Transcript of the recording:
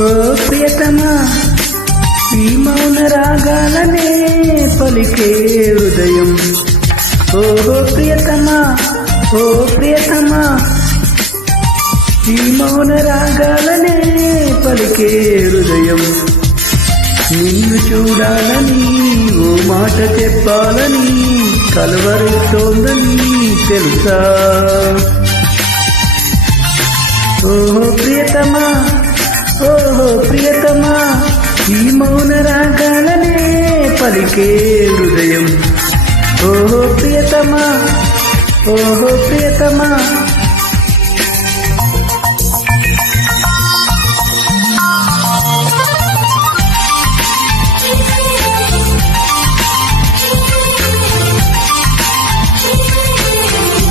ఓ ప్రియతమా ఈ మౌన రాగాలనే పలికే హృదయం. ఓ ప్రియతమా ఓ ప్రియతమా ఈ మౌన రాగాలనే పలికే హృదయం. నిన్ను చూడాలని ఓ మాట చెప్పాలని కలవరిస్తోందని తెలుసా. ఓహో ప్రియతమా ఓహో ప్రియతమా ఈ మౌన రాగాలనే పలికే హృదయం. ఓహో ప్రియతమా ఓహో ప్రియతమా